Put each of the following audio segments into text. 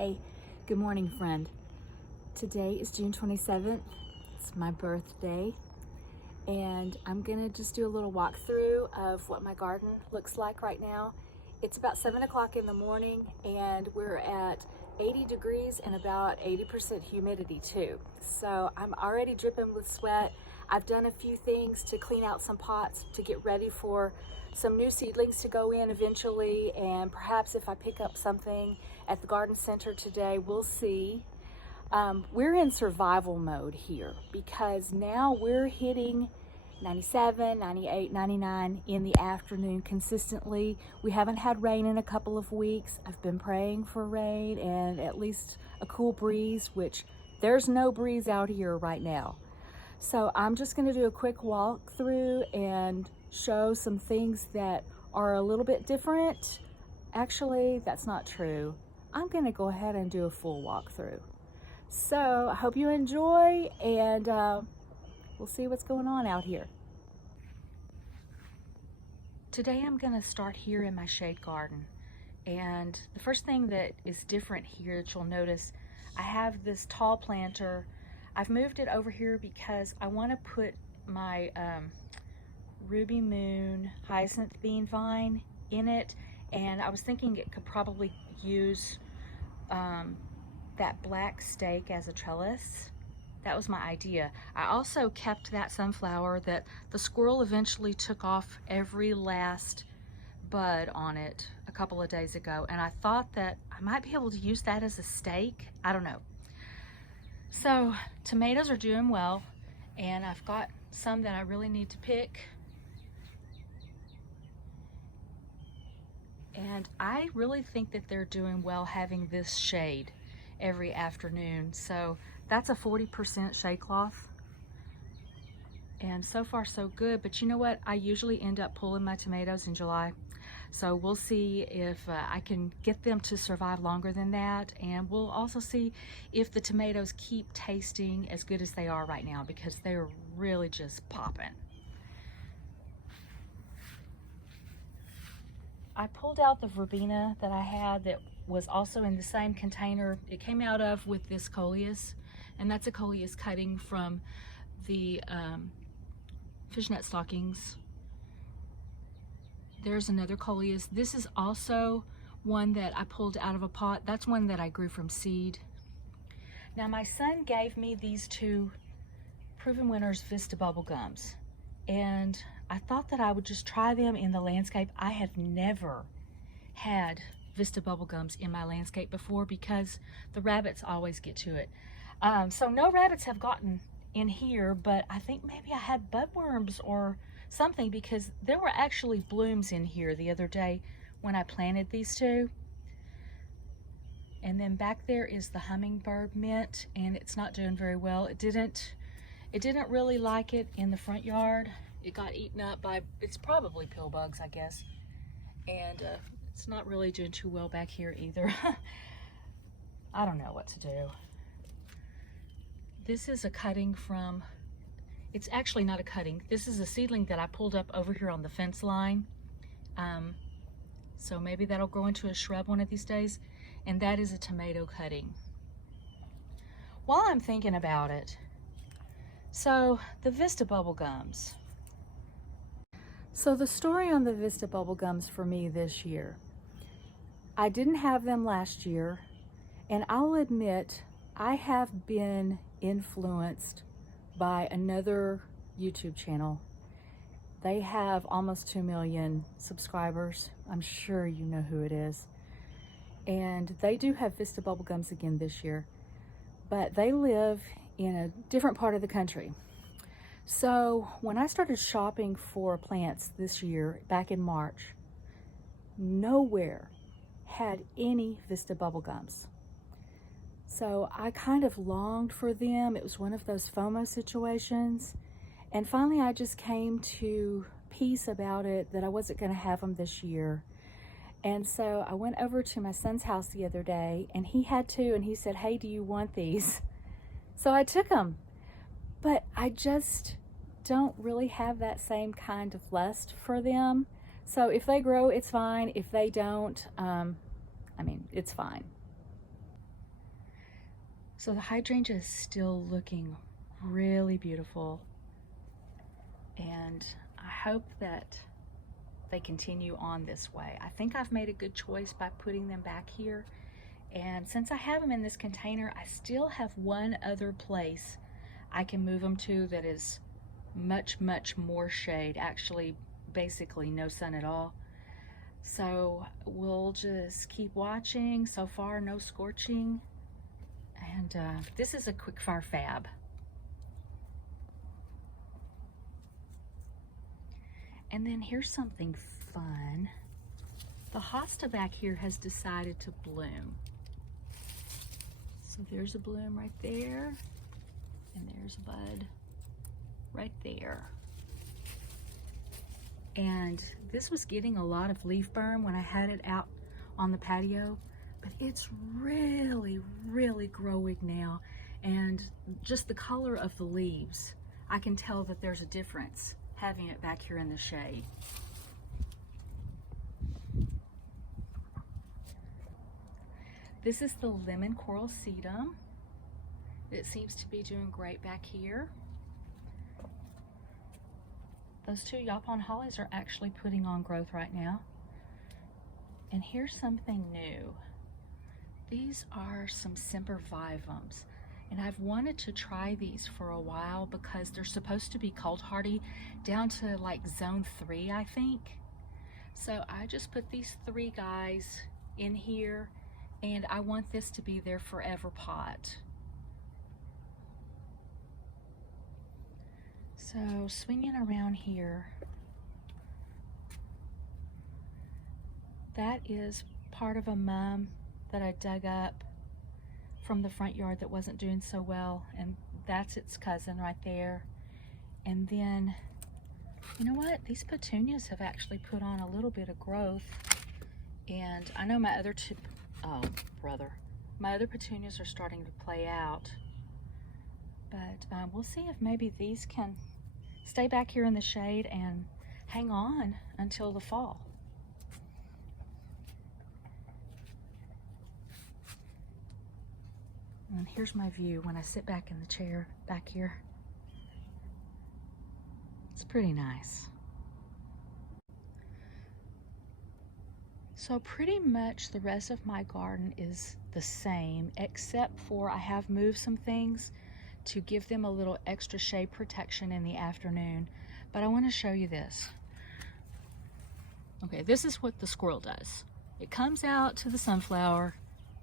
Hey, good morning, friend. Today is June 27th. It's my birthday, and I'm gonna just do a little walkthrough of what my garden looks like right now. It's about 7 o'clock in the morning, and we're at 80 degrees and about 80% humidity too. So I'm already dripping with sweat. I've done a few things to clean out some pots to get ready for some new seedlings to go in eventually, and perhaps if I pick up something at the garden center today, we'll see. We're in survival mode here because now we're hitting 97, 98, 99 in the afternoon consistently. We haven't had rain in a couple of weeks. I've been praying for rain and at least a cool breeze, which there's no breeze out here right now. So I'm just going to do a quick walk through and show some things that are a little bit different. Actually, that's not true. I'm going to go ahead and do a full walkthrough. So I hope you enjoy, and we'll see what's going on out here. Today I'm going to start here in my shade garden, and the first thing that is different here that you'll notice, I have this tall planter. I've moved it over here because I want to put my Ruby Moon hyacinth bean vine in it, and I was thinking it could probably use that black stake as a trellis. That was my idea. I also kept that sunflower that the squirrel eventually took off every last bud on it a couple of days ago, and I thought that I might be able to use that as a stake. I don't know. So tomatoes are doing well, and I've got some that I really need to pick. And I really think that they're doing well having this shade every afternoon. So that's a 40% shade cloth. And so far so good, but you know what? I usually end up pulling my tomatoes in July. So we'll see if I can get them to survive longer than that. And we'll also see if the tomatoes keep tasting as good as they are right now, because they're really just popping. I pulled out the verbena that I had that was also in the same container it came out of with this coleus, and that's a coleus cutting from the fishnet stockings. There's another coleus. This is also one that I pulled out of a pot. That's one that I grew from seed. Now my son gave me these two Proven Winners Vista bubble gums, and I thought that I would just try them in the landscape. I have never had Vista bubble gums in my landscape before because the rabbits always get to it. So no rabbits have gotten in here, but I think maybe I had budworms or something, because there were actually blooms in here the other day when I planted these two. And then back there is the hummingbird mint, and it's not doing very well. It didn't really like it in the front yard. It got eaten up by, it's probably pill bugs, I guess. And it's not really doing too well back here either. I don't know what to do. This is a cutting from, it's actually not a cutting. This is a seedling that I pulled up over here on the fence line. So maybe that'll grow into a shrub one of these days. And that is a tomato cutting. While I'm thinking about it, so the Vista bubble gums. So the story on the Vista bubble gums for me this year, I didn't have them last year, and I'll admit I have been influenced by another YouTube channel. They have almost 2 million subscribers. I'm sure you know who it is. And they do have Vista bubble gums again this year, but they live in a different part of the country. So when I started shopping for plants this year, back in March, nowhere had any Vista bubble gums. So I kind of longed for them. It was one of those FOMO situations. And finally I just came to peace about it, that I wasn't gonna have them this year. And so I went over to my son's house the other day, and he had two, and he said, "Hey, do you want these?" So I took them, but I just don't really have that same kind of lust for them. So if they grow, it's fine. If they don't, I mean, it's fine. So the hydrangea is still looking really beautiful, and I hope that they continue on this way. I think I've made a good choice by putting them back here, and since I have them in this container, I still have one other place I can move them to that is much more shade, actually basically no sun at all. So we'll just keep watching. So far, no scorching. And this is a quick fire fab. And then here's something fun. The hosta back here has decided to bloom. So there's a bloom right there, and there's a bud right there. And this was getting a lot of leaf burn when I had it out on the patio, but it's really growing now, and just the color of the leaves, I can tell that there's a difference having it back here in the shade. This is the lemon coral sedum. It seems to be doing great back here. Those two Yapon hollies are actually putting on growth right now. And here's something new. These are some sempervivums, and I've wanted to try these for a while because they're supposed to be cold hardy down to like zone 3, I think. So I just put these 3 guys in here, and I want this to be their forever pot. So swinging around here, that is part of a mum that I dug up from the front yard that wasn't doing so well, and that's its cousin right there. And then, you know what? These petunias have actually put on a little bit of growth, and I know my other my other petunias are starting to play out, but we'll see if maybe these can stay back here in the shade and hang on until the fall. And here's my view when I sit back in the chair back here. It's pretty nice. So pretty much the rest of my garden is the same, except for I have moved some things to give them a little extra shade protection in the afternoon. But I want to show you this. Okay, this is what the squirrel does. It comes out to the sunflower,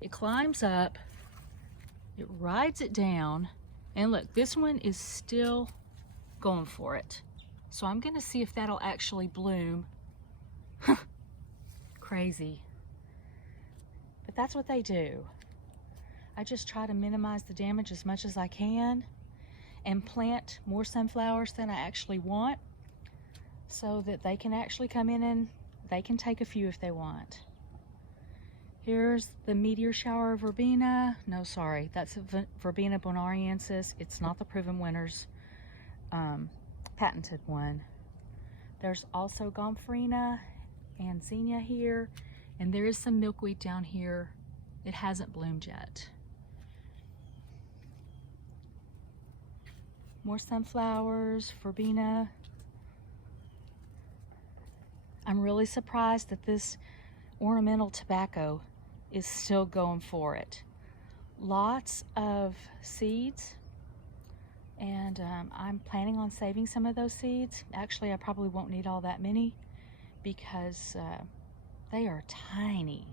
it climbs up, it rides it down, and look, this one is still going for it. So I'm gonna see if that'll actually bloom. Crazy. But that's what they do. I just try to minimize the damage as much as I can and plant more sunflowers than I actually want so that they can actually come in and they can take a few if they want. Here's the meteor shower verbena. No, sorry, that's a verbena bonariensis. It's not the proven winners patented one. There's also gomphrena and zinnia here, and there is some milkweed down here. It hasn't bloomed yet. More sunflowers, verbena. I'm really surprised that this ornamental tobacco is still going for it. Lots of seeds, and I'm planning on saving some of those seeds. Actually, I probably won't need all that many because they are tiny.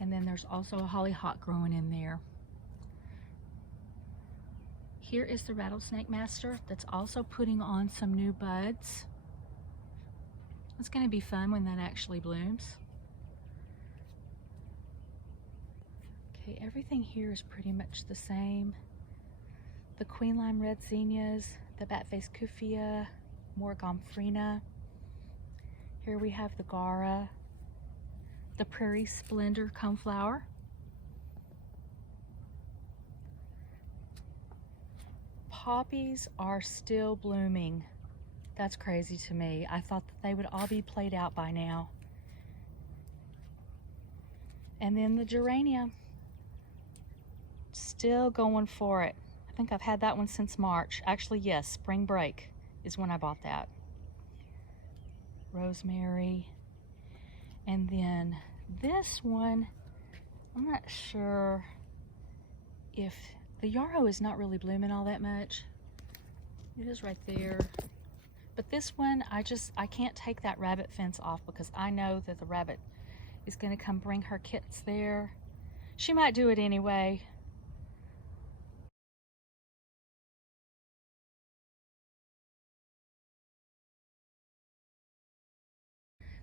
And then there's also a hollyhock growing in there. Here is the rattlesnake master that's also putting on some new buds. It's going to be fun when that actually blooms. Okay, everything here is pretty much the same. The queen lime red zinnias, the bat-faced kufia, more gomphrena. Here we have the gara, the prairie splendor coneflower, poppies are still blooming. That's crazy to me. I thought that they would all be played out by now. And then the geranium. Still going for it. I think I've had that one since March. Actually, yes, spring break is when I bought that. Rosemary. And then this one, I'm not sure if the yarrow is not really blooming all that much. It is right there. But this one, I can't take that rabbit fence off because I know that the rabbit is going to come bring her kits there. She might do it anyway.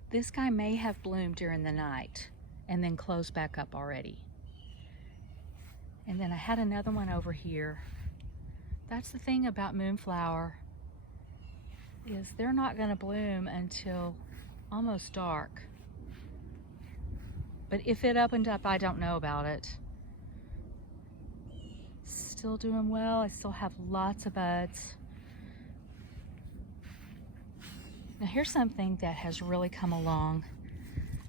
This guy may have bloomed during the night and then closed back up already. And then I had another one over here. That's the thing about moonflower, is they're not going to bloom until almost dark. But if it opened up, I don't know about it. Still doing well. I still have lots of buds. Now here's something that has really come along,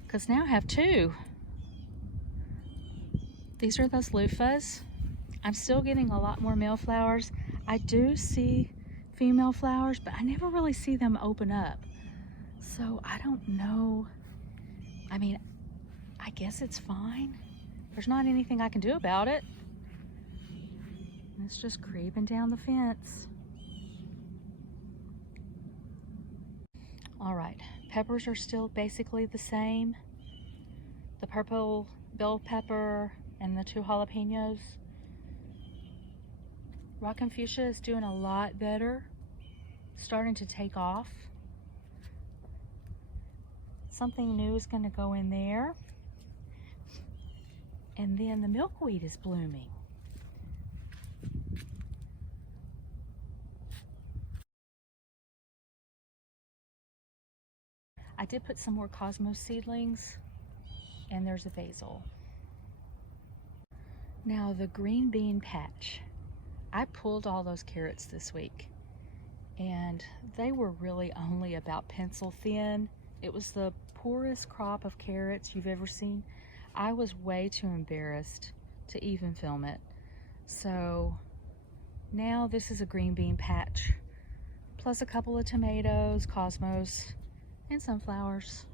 because now I have two. These are those loofahs. I'm still getting a lot more male flowers. I do see female flowers, but I never really see them open up. So I don't know. I mean, I guess it's fine. There's not anything I can do about it. It's just creeping down the fence. All right, peppers are still basically the same. The purple bell pepper and the 2 jalapenos. Rockin' fuchsia is doing a lot better, starting to take off. Something new is going to go in there. And then the milkweed is blooming. I did put some more cosmos seedlings, and there's a basil. Now the green bean patch. I pulled all those carrots this week, and they were really only about pencil thin. It was the poorest crop of carrots you've ever seen. I was way too embarrassed to even film it. So now this is a green bean patch, plus a couple of tomatoes, cosmos, and sunflowers.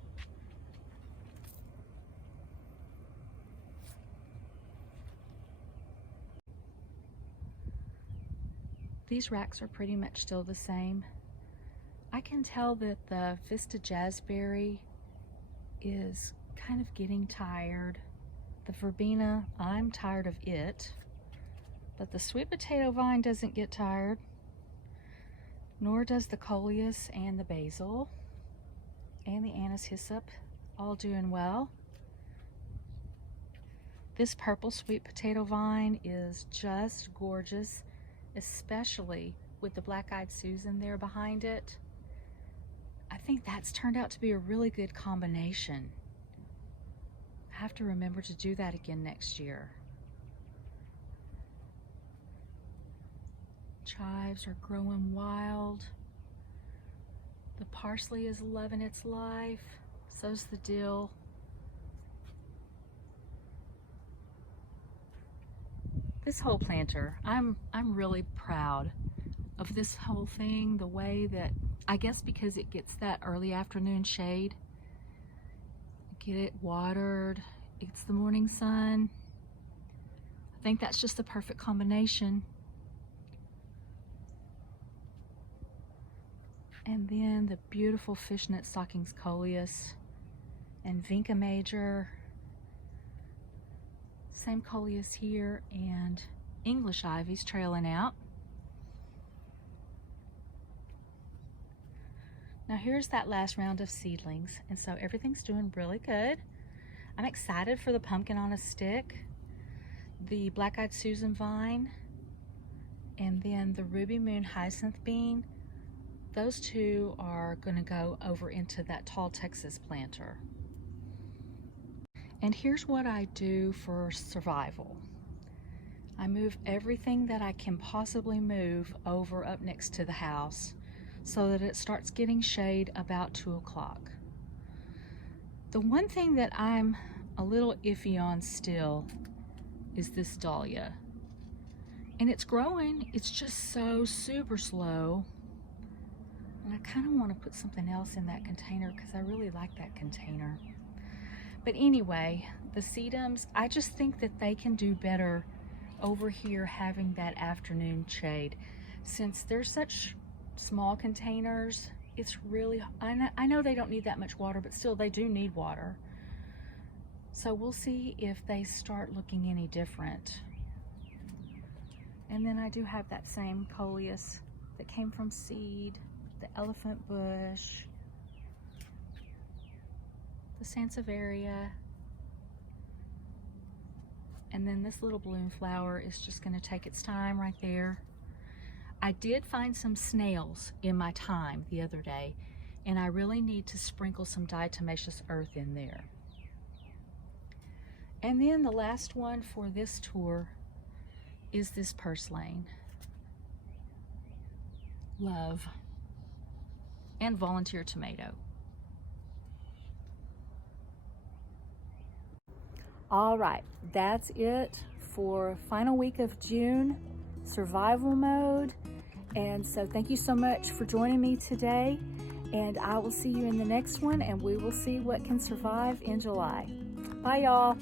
These racks are pretty much still the same. I can tell that the Vista Jazzberry is kind of getting tired. The verbena, I'm tired of it. But the sweet potato vine doesn't get tired. Nor does the coleus and the basil. And the anise hyssop, all doing well. This purple sweet potato vine is just gorgeous, especially with the black-eyed Susan there behind it. I think that's turned out to be a really good combination. I have to remember to do that again next year. Chives are growing wild. The parsley is loving its life. So's the dill. This whole planter, I'm really proud of this whole thing, the way that, I guess because it gets that early afternoon shade. Get it watered, it's the morning sun. I think that's just the perfect combination. And then the beautiful fishnet stockings coleus and vinca major. Same coleus here, and English ivy's trailing out. Now here's that last round of seedlings, and so everything's doing really good. I'm excited for the pumpkin on a stick, the black-eyed Susan vine, and then the ruby moon hyacinth bean. Those two are going to go over into that tall Texas planter. And here's what I do for survival. I move everything that I can possibly move over up next to the house so that it starts getting shade about 2 o'clock. The one thing that I'm a little iffy on still is this dahlia. And it's growing, it's just so super slow. And I kind of want to put something else in that container because I really like that container. But anyway, the sedums, I just think that they can do better over here having that afternoon shade. Since they're such small containers, it's really, I know they don't need that much water, but still they do need water. So we'll see if they start looking any different. And then I do have that same coleus that came from seed, the elephant bush, the sansevieria, and then this little bloom flower is just going to take its time right there. I did find some snails in my thyme the other day, and I really need to sprinkle some diatomaceous earth in there. And then the last one for this tour is this purslane. Love. And volunteer tomato. All right, that's it for final week of June survival mode. And so thank you so much for joining me today, and I will see you in the next one, and we will see what can survive in July. Bye, y'all.